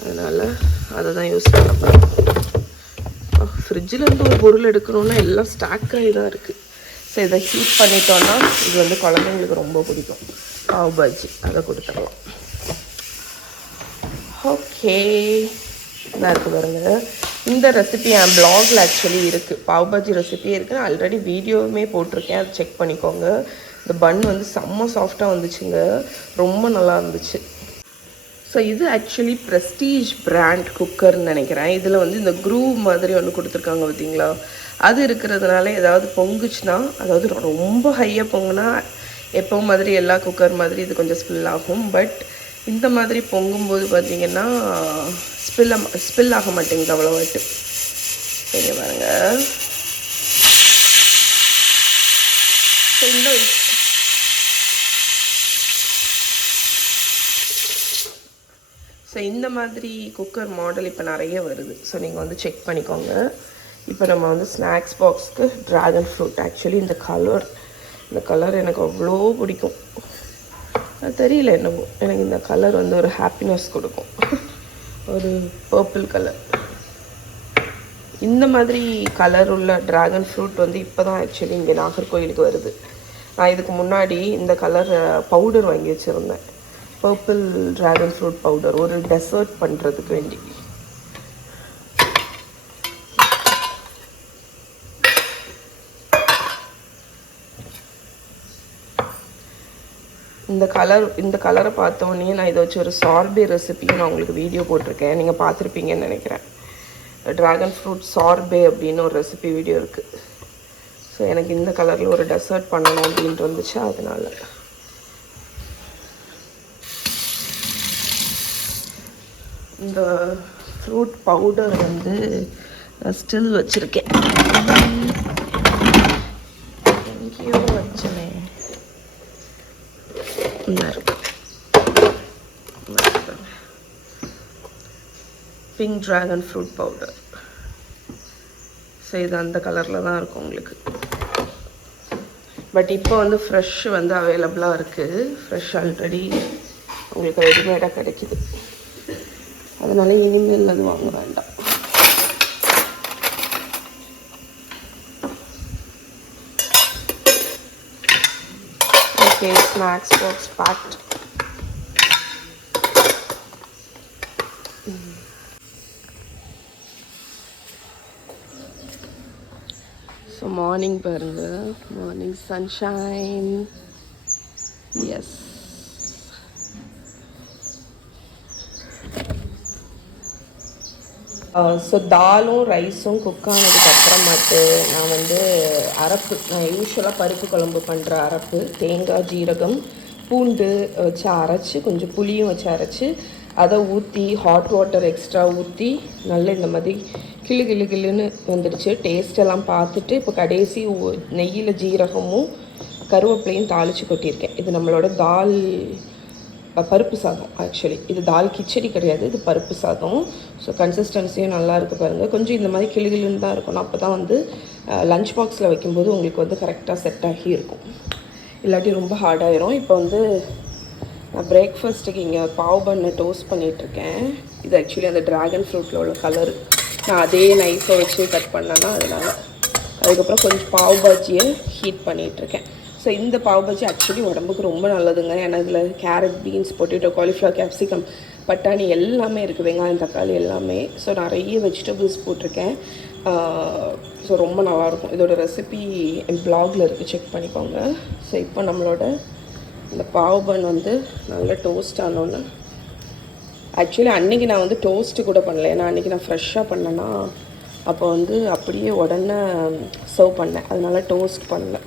அதனால் அதை தான் யூஸ் பண்ண போகிறேன். ஃப்ரிட்ஜில் இருந்து ஒரு பொருள் எடுக்கணுன்னா எல்லாம் ஸ்டாக் ஆகி தான் இருக்குது. ஸோ இதை ஹீட் பண்ணிட்டோன்னா இது வந்து குழந்தைங்களுக்கு ரொம்ப பிடிக்கும். பாவ் பாஜி அதை கொடுத்துடலாம். ஓகே, இதாக இருக்குது பாருங்க. இந்த ரெசிபி என் பிளாகில் ஆக்சுவலி இருக்குது, பாவ் பாஜி ரெசிபியே இருக்குது. ஆல்ரெடி வீடியோவுமே போட்டிருக்கேன், அதை செக் பண்ணிக்கோங்க. இந்த பன் வந்து செம்ம சாஃப்டாக வந்துச்சுங்க, ரொம்ப நல்லா இருந்துச்சு. ஸோ இது ஆக்சுவலி ப்ரெஸ்டீஜ் பிராண்ட் குக்கர்னு நினைக்கிறேன். இதில் வந்து இந்த க்ரூவ் மாதிரி ஒன்று கொடுத்துருக்காங்க பார்த்தீங்களா, அது இருக்கிறதுனால ஏதாவது பொங்குச்சுன்னா, அதாவது ரொம்ப ஹையாக பொங்குனா எப்போ மாதிரி எல்லா குக்கர் மாதிரி இது கொஞ்சம் ஸ்பில் ஆகும். பட் இந்த மாதிரி பொங்கும்போது பார்த்திங்கன்னா ஸ்பில் ஆக மாட்டேங்குது அவ்வளோவாட்டு. சரி பாருங்கள். ஸோ இந்த மாதிரி குக்கர் மாடல் இப்போ நிறைய வருது. ஸோ நீங்கள் வந்து செக் பண்ணிக்கோங்க. இப்போ நம்ம வந்து ஸ்நாக்ஸ் பாக்ஸ்க்கு ட்ராகன் ஃப்ரூட், ஆக்சுவலி இந்த கலர் எனக்கு அவ்வளோ பிடிக்கும். அது தெரியல என்னவோ, எனக்கு இந்த கலர் வந்து ஒரு ஹாப்பினஸ் கொடுக்கும். ஒரு பர்பிள் கலர், இந்த மாதிரி கலர் உள்ள ட்ராகன் ஃப்ரூட் வந்து இப்போ தான் ஆக்சுவலி இங்கே நாகர்கோயிலுக்கு வருது. நான் இதுக்கு முன்னாடி இந்த கலர் பவுடர் வாங்கி வச்சுருந்தேன், பர்பிள் ட்ராகன் ஃப்ரூட் பவுடர், ஒரு டெசர்ட் பண்ணுறதுக்கு வேண்டி. இந்த கலரை பார்த்தோன்னே நான் இதை வச்சு ஒரு சார்பே ரெசிபியும் நான் உங்களுக்கு வீடியோ போட்டிருக்கேன், நீங்கள் பார்த்துருப்பீங்கன்னு நினைக்கிறேன். ட்ராகன் ஃப்ரூட் சார்பே அப்படின்னு ஒரு ரெசிபி வீடியோ இருக்குது. ஸோ எனக்கு இந்த கலரில் ஒரு டெசர்ட் பண்ணணும் அப்படின்ட்டு வந்துச்சு, அதனால். இந்த ஃப்ரூட் பவுடர் வந்து ஸ்டில் வச்சுருக்கேன், எங்கேயோ வச்சனே, pink dragon fruit powder. So இது அந்த கலரில் தான் இருக்கும் உங்களுக்கு. பட் இப்போ வந்து ஃப்ரெஷ் வந்து அவைலபிளாக இருக்குது, ஃப்ரெஷ் ஆல்ரெடி உங்களுக்கு ரெடிமேடாக கிடைக்கிது. அதனால் இனிமேல் அது வாங்க வேண்டாம். Okay, snacks box packed. So morning பாருங்கள், மார்னிங் சன்ஷைன். எஸ், ஸோ தாலும் ரைஸும் குக் ஆனதுக்கப்புறமாட்டு நான் வந்து அரப்பு, நான் யூஸ்வலாக பருப்பு குழம்பு பண்ணுற அரப்பு, தேங்காய் ஜீரகம் பூண்டு வச்சு அரைச்சி, கொஞ்சம் புளியும் வச்சு அரைச்சி, அதை ஊற்றி ஹாட் வாட்டர் எக்ஸ்ட்ரா ஊற்றி நல்லா இந்த மாதிரி கிளுன்னு வந்துடுச்சு. டேஸ்டெல்லாம் பார்த்துட்டு இப்போ கடைசி நெய்யில் ஜீரகமும் கருவேப்பிலையும் தாளித்து கொட்டியிருக்கேன். இது நம்மளோட தால் பருப்பு சாதம். ஆக்சுவலி இது தால் கிச்சடி கிடையாது, இது பருப்பு சாதம். ஸோ கன்சிஸ்டன்சியும் நல்லா இருக்குது பாருங்கள். கொஞ்சம் இந்த மாதிரி கிளுன்னு தான் இருக்கணும், அப்போ தான் வந்து லஞ்ச் பாக்ஸில் வைக்கும்போது உங்களுக்கு வந்து கரெக்டாக செட் ஆகி இருக்கும், இல்லாட்டி ரொம்ப ஹார்டாயிரும். இப்போ வந்து நான் பிரேக்ஃபாஸ்ட்டுக்கு இங்கே பாவ் பண்ணை டோஸ்ட் பண்ணிகிட்ருக்கேன். இது ஆக்சுவலி அந்த ட்ராகன் ஃப்ரூட்டில் உள்ள கலர் நான் அதே நைஃபை வச்சு கட் பண்ணேன்னா அதனால். அதுக்கப்புறம் கொஞ்சம் பாவ் பாஜியை ஹீட் பண்ணிகிட்ருக்கேன். ஸோ இந்த பாவ் பாஜி ஆக்சுவலி உடம்புக்கு ரொம்ப நல்லதுங்க. ஏன்னா இதில் carrot, beans, potato, cauliflower, capsicum, பட்டாணி எல்லாமே இருக்குது, வெங்காயம், தக்காளி எல்லாமே. ஸோ நிறைய வெஜிடபிள்ஸ் போட்டிருக்கேன். ஸோ ரொம்ப நல்லாயிருக்கும். இதோட ரெசிபி என் பிளாகில் இருக்குது, செக் பண்ணிக்கோங்க. ஸோ இப்போ நம்மளோட இந்த பாவ் பன் வந்து நல்லா டோஸ்ட் ஆனோன்னு, ஆக்சுவலி அன்றைக்கி நான் வந்து டோஸ்ட்டு கூட பண்ணல, ஏன்னா அன்றைக்கி நான் ஃப்ரெஷ்ஷாக பண்ணேன்னா அப்போ வந்து அப்படியே உடனே சர்வ் பண்ணேன், அதனால டோஸ்ட் பண்ணல.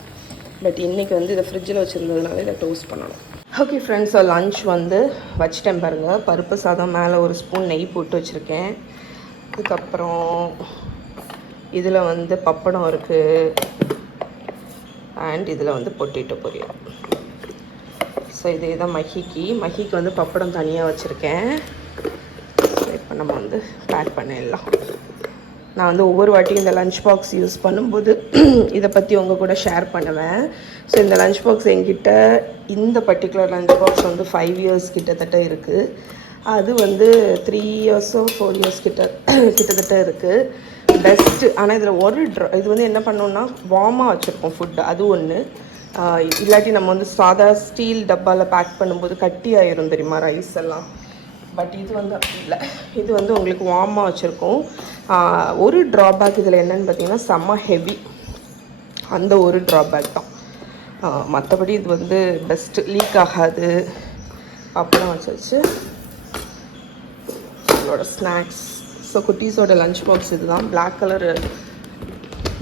பட் இன்றைக்கி வந்து இதை ஃப்ரிட்ஜில் வச்சுருந்ததுனால இதை டோஸ்ட் பண்ணணும். ஓகே ஃப்ரெண்ட்ஸ், லன்ச் வந்து வச்சிட்டேன் பாருங்கள். பருப்பு சாதம், மேலே ஒரு ஸ்பூன் நெய் போட்டு வச்சுருக்கேன். அதுக்கப்புறம் இதில் வந்து பப்படம் இருக்குது, அண்ட் இதில் வந்து பொட்டேட்டோ பொரியல். ஸோ இதே தான் மஹிக்கு வந்து பப்படம் தனியாக வச்சுருக்கேன். ஸோ இப்போ நம்ம வந்து பேக் பண்ணிடலாம். நான் வந்து ஒவ்வொரு வாட்டியும் இந்த லஞ்ச் பாக்ஸ் யூஸ் பண்ணும்போது இதை பற்றி உங்கள் கூட ஷேர் பண்ணுவேன். ஸோ இந்த லஞ்ச் பாக்ஸ் என்கிட்ட இந்த பர்டிகுலர் லஞ்ச் பாக்ஸ் வந்து 5 இயர்ஸ் கிட்டத்தட்ட இருக்குது. அது வந்து 3 இயர்ஸோ 4 இயர்ஸ் கிட்டத்தட்ட இருக்குது. பெஸ்ட்டு. ஆனால் இதில் இது வந்து என்ன பண்ணோன்னா வார்மாக வச்சுருப்போம் ஃபுட்டு, அது ஒன்று. இல்லாட்டி நம்ம வந்து சாதா ஸ்டீல் டப்பாவில் பேக் பண்ணும்போது கட்டி ஆயிரும் தெரியுமா ரைஸ் எல்லாம். பட் இது வந்து அப்படி இல்லை, இது வந்து உங்களுக்கு வார்மாக வச்சுருக்கோம். ஒரு ட்ராபேக் இதில் என்னென்னு பார்த்தீங்கன்னா செம்ம ஹெவி, அந்த ஒரு ட்ராபேக் தான். மற்றபடி இது வந்து பெஸ்ட்டு, லீக் ஆகாது. அப்புறம் வச்சு நம்மளோட ஸ்நாக்ஸ். ஸோ குட்டீஸோட லஞ்ச் பாக்ஸ் இது தான். பிளாக் கலரு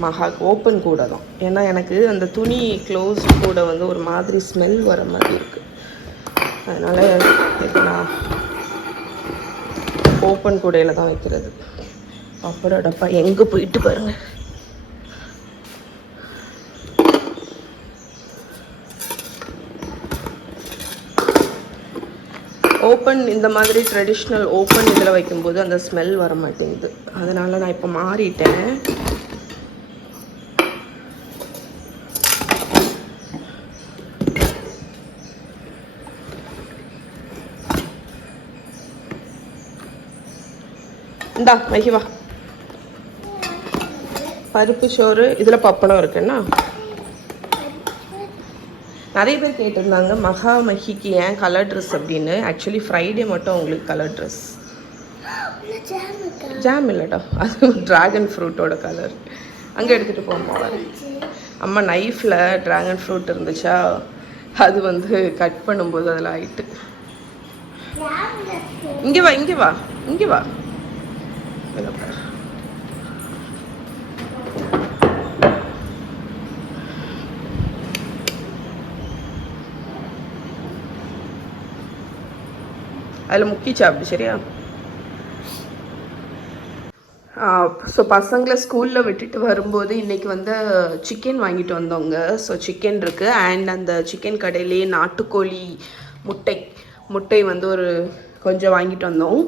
மஹாக் ஓப்பன் கூட தான். ஏன்னா எனக்கு அந்த துணி க்ளோஸ் கூட வந்து ஒரு மாதிரி ஸ்மெல் வர மாதிரி இருக்குது. அதனால் இது நான் ஓப்பன் கூடையில் தான் வைக்கிறது. அப்புறம் டப்பா எங்கே போயிட்டு பாருங்கள். ஓப்பன் இந்த மாதிரி ட்ரெடிஷ்னல் ஓப்பன் இதில் வைக்கும்போது அந்த ஸ்மெல் வர மாட்டேங்குது. அதனால் நான் இப்போ மாறிட்டேன். இந்தா மகிவா, பருப்பு சோறு, இதில் பப்படம் இருக்குன்னா. நிறைய பேர் கேட்டிருந்தாங்க மகிக்கு ஏன் கலர் ட்ரெஸ் அப்படின்னு. ஆக்சுவலி ஃப்ரைடே மட்டும் உங்களுக்கு கலர் ட்ரெஸ். ஜாம் இல்லைடா, அது ட்ராகன் ஃப்ரூட்டோட கலர். அங்கே எடுத்துகிட்டு போமா வர அம்மா நைஃப்பில் ட்ராகன் ஃப்ரூட் இருந்துச்சா, அது வந்து கட் பண்ணும்போது அதில் ஆயிட்டு. இங்கே வா இங்கே வா இங்கே வா. அதில் முக்கி சாப்பிடு சரியா. ஸோ பசங்களை ஸ்கூலில் விட்டுட்டு வரும்போது இன்றைக்கி வந்து சிக்கன் வாங்கிட்டு வந்தோங்க. ஸோ சிக்கன் இருக்குது, அண்ட் அந்த சிக்கன் கடையிலே நாட்டுக்கோழி முட்டை வந்து ஒரு கொஞ்சம் வாங்கிட்டு வந்தோம்.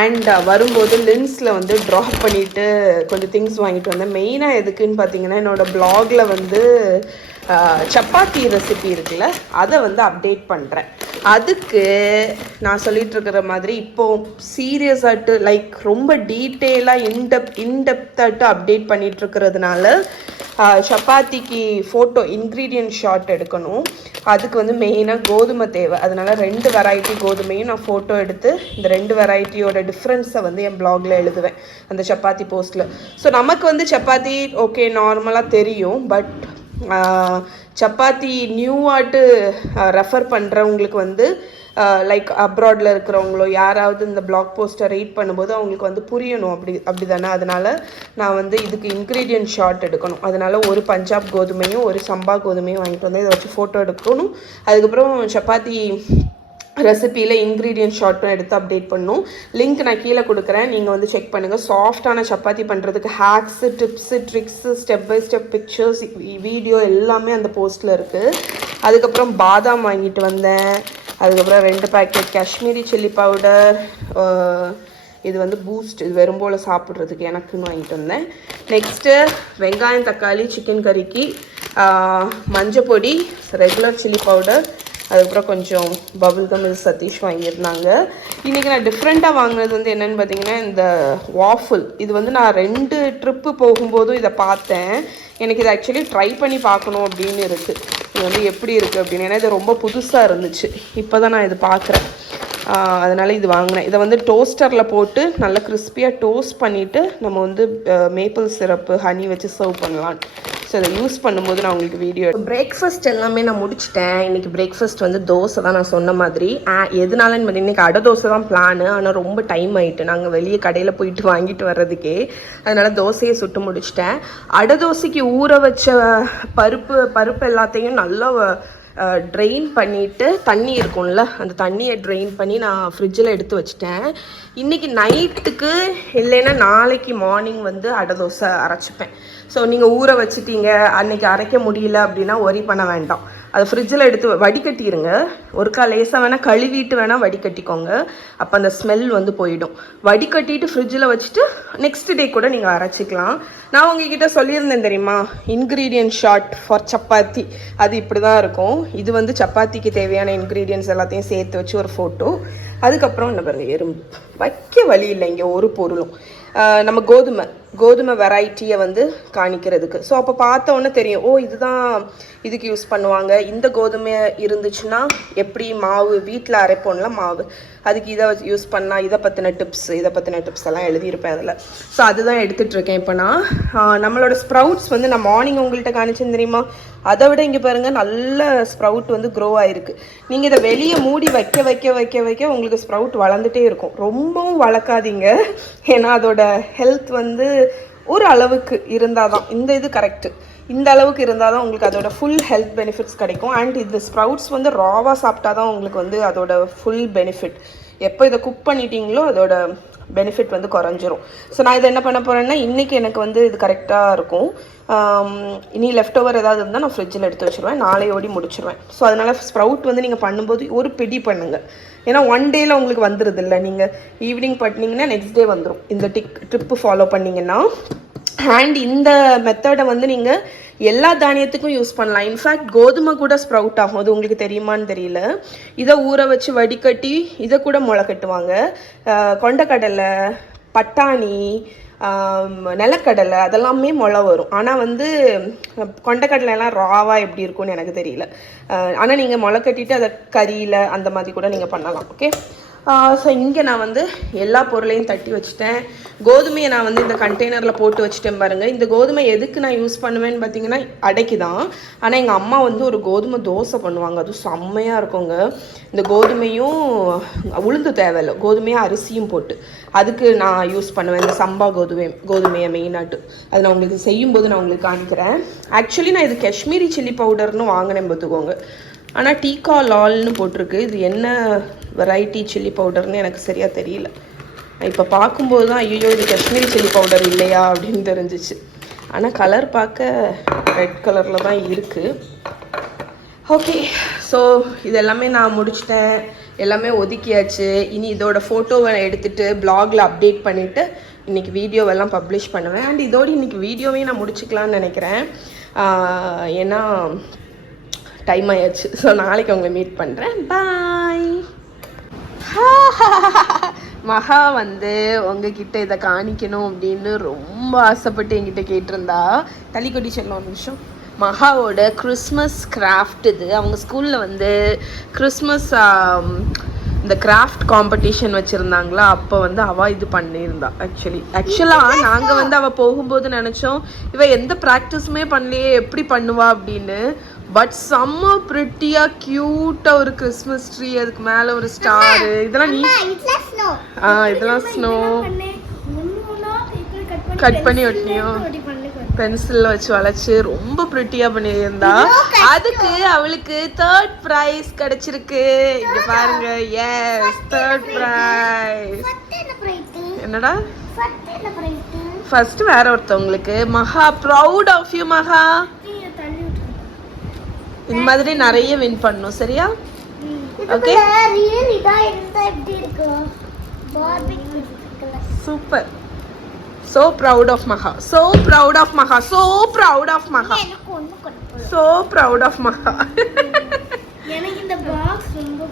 அண்ட் வரும்போது லின்ஸில் வந்து ட்ராப் பண்ணிவிட்டு கொஞ்சம் திங்ஸ் வாங்கிட்டு வந்தேன். மெயினாக எதுக்குன்னு பார்த்தீங்கன்னா என்னோடய ப்ளாகில் வந்து சப்பாத்தி ரெசிபி இருக்குல்ல, அதை வந்து அப்டேட் பண்ணுறேன். அதுக்கு நான் சொல்லிகிட்ருக்கிற மாதிரி இப்போது சீரியஸாகிட்டு லைக் ரொம்ப டீட்டெயிலாக இன்டெப்த்தாகிட்டு அப்டேட் பண்ணிகிட்ருக்கிறதுனால சப்பாத்திக்கு ஃபோட்டோ இன்க்ரீடியன்ட் ஷாட் எடுக்கணும். அதுக்கு வந்து மெயினாக கோதுமை தேவை. அதனால் 2 வெரைட்டி கோதுமையும் நான் ஃபோட்டோ எடுத்து இந்த 2 வெரைட்டியோட டிஃப்ரென்ஸை வந்து என் ப்ளாகில் எழுதுவேன் அந்த சப்பாத்தி போஸ்ட்டில். ஸோ நமக்கு வந்து சப்பாத்தி ஓகே நார்மலாக தெரியும், பட் சப்பாத்தி நியூவாட்டு ரெஃபர் பண்ணுறவங்களுக்கு வந்து லைக் அப்ராடில் இருக்கிறவங்களோ யாராவது இந்த பிளாக் போஸ்ட்டை ரீட் பண்ணும்போது அவங்களுக்கு வந்து புரியணும், அப்படி தானே. அதனால் நான் வந்து இதுக்கு இன்க்ரீடியன்ட் ஷாட் எடுக்கணும். அதனால் ஒரு பஞ்சாப் கோதுமையும் ஒரு சம்பா கோதுமையும் வாங்கிட்டு வந்து இதை வச்சு ஃபோட்டோ எடுக்கணும். அதுக்கப்புறம் சப்பாத்தி ரெசிப்பியில் இன்க்ரீடியன்ட் ஷார்ட்டும் எடுத்து அப்டேட் பண்ணணும். லிங்க் நான் கீழே கொடுக்குறேன், நீங்கள் வந்து செக் பண்ணுங்கள். சாஃப்டான சப்பாத்தி பண்ணுறதுக்கு hacks, tips, tricks, step by step pictures, video எல்லாமே அந்த போஸ்ட்டில் இருக்குது. அதுக்கப்புறம் பாதாம் வாங்கிட்டு வந்தேன். அதுக்கப்புறம் 2 பேக்கெட் காஷ்மீரி சில்லி பவுடர், இது வந்து பூஸ்ட், இது வெறும் போல் சாப்பிட்றதுக்கு எனக்குன்னு வாங்கிட்டு வந்தேன். நெக்ஸ்ட்டு வெங்காயம் தக்காளி சிக்கன் கறிக்கு மஞ்சள் பொடி, ரெகுலர் சில்லி பவுடர், அதுக்கப்புறம் கொஞ்சம் பபுள்கம் இது சதீஷ் வாங்கியிருந்தாங்க. இன்றைக்கி நான் டிஃப்ரெண்ட்டாக வாங்கினது வந்து என்னென்னு பார்த்தீங்கன்னா இந்த வாஃபிள். இது வந்து நான் 2 ட்ரிப்பு போகும்போதும் இதை பார்த்தேன். எனக்கு இதை ஆக்சுவலி ட்ரை பண்ணி பார்க்கணும் அப்படின்னு இருக்குது. இது வந்து எப்படி இருக்குது அப்படின்னு, ஏன்னா இது ரொம்ப புதுசாக இருந்துச்சு. இப்போ தான் நான் இது பார்க்குறேன், அதனால் இது வாங்கினேன். இதை வந்து டோஸ்டரில் போட்டு நல்லா கிறிஸ்பியாக டோஸ்ட் பண்ணிவிட்டு நம்ம வந்து மேப்பிள் சிரப்பு ஹனி வச்சு சர்வ் பண்ணலாம். ஸோ அதை யூஸ் பண்ணும்போது நான் உங்களுக்கு வீடியோ பிரேக்ஃபாஸ்ட் எல்லாமே நான் முடிச்சிட்டேன். இன்றைக்கி பிரேக்ஃபாஸ்ட் வந்து தோசை தான் நான் சொன்ன மாதிரி. எதனாலன்னு பார்த்தீங்கன்னா இன்றைக்கி அடை தோசை தான் பிளானு. ஆனால் ரொம்ப டைம் ஆகிட்டு நாங்கள் வெளியே கடையில் போயிட்டு வாங்கிட்டு வர்றதுக்கே. அதனால் தோசையை சுட்டு முடிச்சிட்டேன். அடை தோசைக்கு ஊற வச்ச பருப்பு எல்லாத்தையும் நல்லா ட்ரெயின் பண்ணிவிட்டு தண்ணி இருக்கும்ல அந்த தண்ணியை ட்ரெயின் பண்ணி நான் ஃப்ரிட்ஜில் எடுத்து வச்சுட்டேன். இன்றைக்கி நைட்டுக்கு இல்லைன்னா நாளைக்கு மார்னிங் வந்து அடை தோசை அரைச்சிப்பேன். ஸோ நீங்கள் ஊற வச்சுட்டீங்க அன்றைக்கி அரைக்க முடியல அப்படின்னா ஒரி பண்ண வேண்டாம். அதை ஃப்ரிட்ஜில் எடுத்து வடிகட்டிடுங்க. ஒருக்கா லேசாக வேணால் கழுவிட்டு வேணால் வடிகட்டிக்கோங்க. அப்போ அந்த ஸ்மெல் வந்து போயிடும். வடிகட்டிட்டு ஃப்ரிட்ஜில் வச்சுட்டு நெக்ஸ்ட் டே கூட நீங்கள் அரைச்சிக்கலாம். நான் உங்ககிட்ட சொல்லியிருந்தேன் தெரியுமா, இன்க்ரீடியன்ட் ஷார்ட் ஃபார் சப்பாத்தி. அது இப்படி தான் இருக்கும். இது வந்து சப்பாத்திக்கு தேவையான இன்க்ரீடியன்ட்ஸ் எல்லாத்தையும் சேர்த்து வச்சு ஒரு ஃபோட்டோ. அதுக்கப்புறம் என்ன பாருங்கள், எறும்பு வைக்க வழி இல்லை இங்கே ஒரு பொருளும். நம்ம கோதுமை வெரைட்டியை வந்து காணிக்கிறதுக்கு. ஸோ அப்போ பார்த்தோன்னே தெரியும், ஓ இதுதான் இதுக்கு யூஸ் பண்ணுவாங்க. இந்த கோதுமை இருந்துச்சுன்னா எப்படி மாவு வீட்டில் அரைப்போம்ல மாவு, அதுக்கு இதை யூஸ் பண்ணால் இதை பற்றின டிப்ஸ் எல்லாம் எழுதியிருப்பேன் அதில். ஸோ அதுதான் எடுத்துகிட்ருக்கேன் இப்போ நான். நம்மளோட ஸ்ப்ரவுட்ஸ் வந்து நான் மார்னிங் உங்கள்கிட்ட காணிச்சேன் தெரியுமா, அதை விட இங்கே பாருங்கள் நல்ல ஸ்ப்ரவுட் வந்து க்ரோ ஆகிருக்கு. நீங்கள் இதை வெளியே மூடி வைக்க உங்களுக்கு ஸ்ப்ரவுட் வளர்ந்துட்டே இருக்கும். ரொம்பவும் வளர்க்காதீங்க, ஏன்னா அதோட ஹெல்த் வந்து ஒரு அளவுக்கு இருந்தால் தான் இந்த இது கரெக்டு. இந்த அளவுக்கு இருந்தால் தான் உங்களுக்கு அதோட ஃபுல் ஹெல்த் பெனிஃபிட்ஸ் கிடைக்கும். அண்ட் இந்த ஸ்ப்ரவுட்ஸ் வந்து ராவாக சாப்பிட்டா தான் உங்களுக்கு வந்து அதோட ஃபுல் பெனிஃபிட். எப்போ இதை குக் பண்ணிட்டீங்களோ அதோட பெனிஃபிட் வந்து குறைஞ்சிரும். ஸோ நான் இதை என்ன பண்ண போகிறேன்னா, இன்றைக்கி எனக்கு வந்து இது கரெக்டாக இருக்கும். இனி லெஃப்ட் ஓவர் ஏதாவது இருந்தால் நான் ஃப்ரிட்ஜில் எடுத்து வச்சுருவேன், நாளையோடி முடிச்சிடுவேன். ஸோ அதனால் ஸ்ப்ரவுட் வந்து நீங்கள் பண்ணும்போது ஒரு பிடி பண்ணுங்கள். ஏன்னா ஒன் டேயில் உங்களுக்கு வந்துடுது இல்லை, நீங்கள் ஈவினிங் பண்ணிங்கன்னா நெக்ஸ்ட் டே வந்துடும் இந்த ட்ரிப்பு ஃபாலோ பண்ணிங்கன்னா. அண்ட் இந்த மெத்தடை வந்து நீங்கள் எல்லா தானியத்துக்கும் யூஸ் பண்ணலாம். இன்ஃபேக்ட் கோதுமை கூட ஸ்ப்ரவுட் ஆகும், அது உங்களுக்கு தெரியுமான்னு தெரியல. இதை ஊற வச்சு வடிகட்டி இதை கூட முளை கட்டுவாங்க. கொண்டக்கடலை, பட்டாணி, நிலக்கடலை அதெல்லாமே முளை வரும். ஆனால் வந்து கொண்டக்கடலைலாம் ராவாக எப்படி இருக்கும்னு எனக்கு தெரியல. ஆனால் நீங்கள் முளை கட்டிட்டு அதை கறியில் அந்த மாதிரி கூட நீங்கள் பண்ணலாம். ஓகே, ஸோ இங்கே நான் வந்து எல்லா பொருளையும் தட்டி வச்சுட்டேன். கோதுமையை நான் வந்து இந்த கண்டெய்னரில் போட்டு வச்சுட்டேன் பாருங்கள். இந்த கோதுமை எதுக்கு நான் யூஸ் பண்ணுவேன்னு பார்த்தீங்கன்னா அடைக்கு தான். ஆனால் எங்கள் அம்மா வந்து ஒரு கோதுமை தோசை பண்ணுவாங்க, அதுவும் செம்மையாக இருக்குங்க. இந்த கோதுமையும் உளுந்து தேவையில்லை, கோதுமையும் அரிசியும் போட்டு அதுக்கு நான் யூஸ் பண்ணுவேன். இந்த சம்பா கோதுமையை மெயினாட்டு அது நான் உங்களுக்கு செய்யும்போது நான் உங்களுக்கு காணிக்கிறேன். ஆக்சுவலி நான் இது காஷ்மீரி சில்லி பவுடர்னு வாங்கினேன் பார்த்துக்கோங்க. ஆனால் டீக்கா லால்னு போட்டிருக்கு. இது என்ன வெரைட்டி சில்லி பவுடர்னு எனக்கு சரியாக தெரியல. இப்போ பார்க்கும்போது தான் ஐயோ இது காஷ்மீரி சில்லி பவுடர் இல்லையா அப்படின்னு தெரிஞ்சிச்சு. ஆனால் கலர் பார்க்க ரெட் கலரில் தான் இருக்குது. ஓகே, ஸோ இதெல்லாமே நான் முடிச்சிட்டேன், எல்லாமே ஒதுக்கியாச்சு. இனி இதோட ஃபோட்டோவை எடுத்துகிட்டு ப்ளாகில் அப்டேட் பண்ணிவிட்டு இன்றைக்கி வீடியோவெல்லாம் பப்ளிஷ் பண்ணுவேன். அண்ட் இதோடு இன்றைக்கி வீடியோவையும் நான் முடிச்சுக்கலான்னு நினைக்கிறேன். ஏன்னா டைம் ஆயாச்சு. ஸோ நாளைக்கு உங்களை மீட் பண்ணுறேன். பாய். மகா வந்து உங்ககிட்ட இதை காணிக்கணும் அப்படின்னு ரொம்ப ஆசைப்பட்டு என்கிட்ட கேட்டிருந்தா. தள்ளிக்கொட்டி சொல்ல ஒரு நிமிஷம். மகாவோட கிறிஸ்மஸ் கிராஃப்ட் இது. அவங்க ஸ்கூலில் வந்து கிறிஸ்மஸ் இந்த கிராஃப்ட் காம்படிஷன் வச்சுருந்தாங்களா, அப்போ வந்து அவள் இது பண்ணியிருந்தா. ஆக்சுவலாக நாங்கள் வந்து அவள் போகும்போது நினச்சோம் இவள் எந்த ப்ராக்டிஸுமே பண்ணலையே எப்படி பண்ணுவா அப்படின்னு. பட் செம்ம பிரிட்டியா கியூட்டா ஒரு கிறிஸ்மஸ் ட்ரீ, அதுக்கு மேல ஒரு ஸ்டார், இதெல்லாம் நீ இதெல்லாம் ஸ்னோ கட் பண்ணி ஒட்டினியோ பென்சில்ல வச்சு வளைச்சு ரொம்ப பிரிட்டியா பண்ணியிருந்தா. அதுக்கு அவளுக்கு 3rd பிரைஸ் கிடைச்சிருக்கு. இங்க பாருங்க, எஸ் 3rd பிரைஸ். என்னடா ஃபர்ஸ்ட் வேற ஒருத்தவங்களுக்கு. மகா ப்ரௌட் ஆஃப் யூ மகா. இந்த மாதிரி நிறைய வின் பண்ணணும், சரியா? Okay, super. So proud of Maha. So proud of Maha. So proud of Maha. So proud of Maha. எனக்கு இந்த பாக்ஸ் ரொம்ப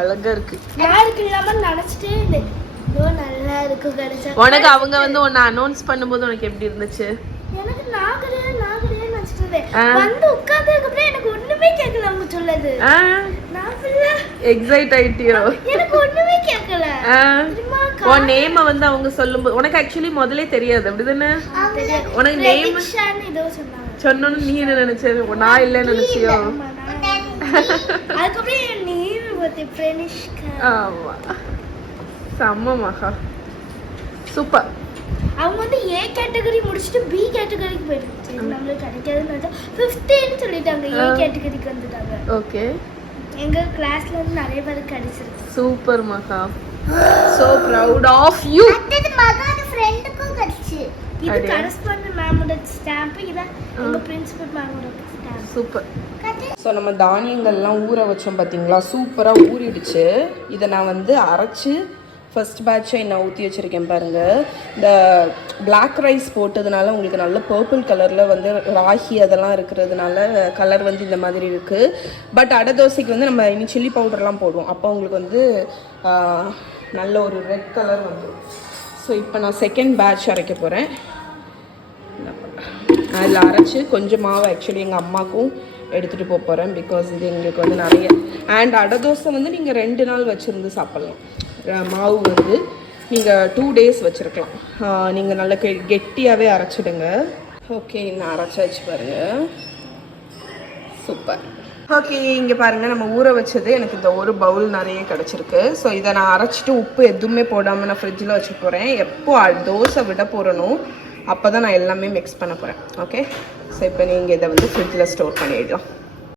அழகா இருக்கு. யாருக்கு இல்லாம நினைச்சிட்டே இல்லை. நல்லா இருக்கு கடைசி. உனக்கு அவங்க வந்து உன்னை அனௌன்ஸ் பண்ணும்போது உனக்கு எப்படி இருந்துச்சு? எனக்கு நாகரே நினைச்சிட்டே வந்து உட்கார்ந்ததுக்கு அப்புறம் எனக்கு ஒண்ணுமே கேட்கல அவங்க சொல்லுது. நான் ஃபுல்லா எக்ஸைட் ஆயிட்டியோ? எனக்கு ஒண்ணுமே கேட்கல. உன் நேம வந்து அவங்க சொல்லும்போது உனக்கு ஆக்சுவலி முதல்ல தெரியாது அப்படிதானே? உனக்கு நேம் இதோ சொன்னாங்க. சொன்னோன்னு நீ என்ன நினைச்ச? நான் இல்லைன்னு நினைச்சியோ? ஆமா, அதுக்கப்புறம் நீர் ஊத்தி ஃப்ரெனிஷ்கா. ஆமா, செம்ம மகா, சூப்பர். அவங்க வந்து ஏ கேட்டகரி முடிச்சுட்டு பி கேட்டகரிக்கு போயிடுச்சு. நம்மளுக்கு கிடைக்காதுன்னு நினைச்சா 15 சொல்லிட்டாங்க. ஏ கேட்டகரிக்கு வந்துட்டாங்க. ஓகே, எங்க கிளாஸ்ல இருந்து நிறைய பேருக்கு கிடைச்சிருக்கு. சூப்பர் மகா, so proud of you. அடுத்து மகான ஃப்ரெண்டுக்கும் கிடைச்சு. இது கரஸ்பாண்டன்ட் மேமோட ஸ்டாம்ப், இது எங்க பிரின்சிபல் மேமோட ஸ்டாம்ப். சூப்பர். ஸோ நம்ம தானியங்கள்லாம் ஊற வச்சோம் பார்த்தீங்களா, சூப்பராக ஊறிடுச்சு. இதை நான் வந்து அரைச்சி ஃபர்ஸ்ட் பேட்சை நான் ஊற்றி வச்சுருக்கேன் பாருங்கள். இந்த பிளாக் ரைஸ் போட்டதுனால உங்களுக்கு நல்ல பர்பிள் கலரில் வந்து ராகி அதெல்லாம் இருக்கிறதுனால கலர் வந்து இந்த மாதிரி இருக்குது. பட் அடை தோசைக்கு வந்து நம்ம இனி சில்லி பவுடர்லாம் போடுவோம், அப்போ உங்களுக்கு வந்து நல்ல ஒரு ரெட் கலர் வந்துடும். ஸோ இப்போ நான் செகண்ட் பேட்ச் அரைக்க போகிறேன். அதில் அரைச்சி கொஞ்சம் மாவு ஆக்சுவலி எங்கள் அம்மாவுக்கும் எடுத்துகிட்டு போக போகிறேன். பிகாஸ் இது எங்களுக்கு வந்து நிறைய. அண்ட் அடை தோசை வந்து நீங்கள் 2 நாள் வச்சுருந்து சாப்பிட்லாம். மாவு வந்து நீங்கள் 2 days வச்சுருக்கலாம். நீங்கள் நல்லா கெட்டியாகவே அரைச்சிடுங்க. ஓகே, நான் அரைச்சாச்சு பாருங்கள், சூப்பர். ஓகே, இங்கே பாருங்கள், நம்ம ஊற வச்சது எனக்கு இந்த ஒரு பவுல் நிறைய கிடச்சிருக்கு. ஸோ இதை நான் அரைச்சிட்டு உப்பு எதுவுமே போடாமல் நான் ஃப்ரிட்ஜில் வச்சுக்க போகிறேன். எப்போ தோசை விட போகிறனோ அப்போ தான் நான் எல்லாமே மிக்ஸ் பண்ண போகிறேன். ஓகே, ஸோ இப்போ நீங்கள் இதை வந்து ஃப்ரிட்ஜில் ஸ்டோர் பண்ணிடலாம்.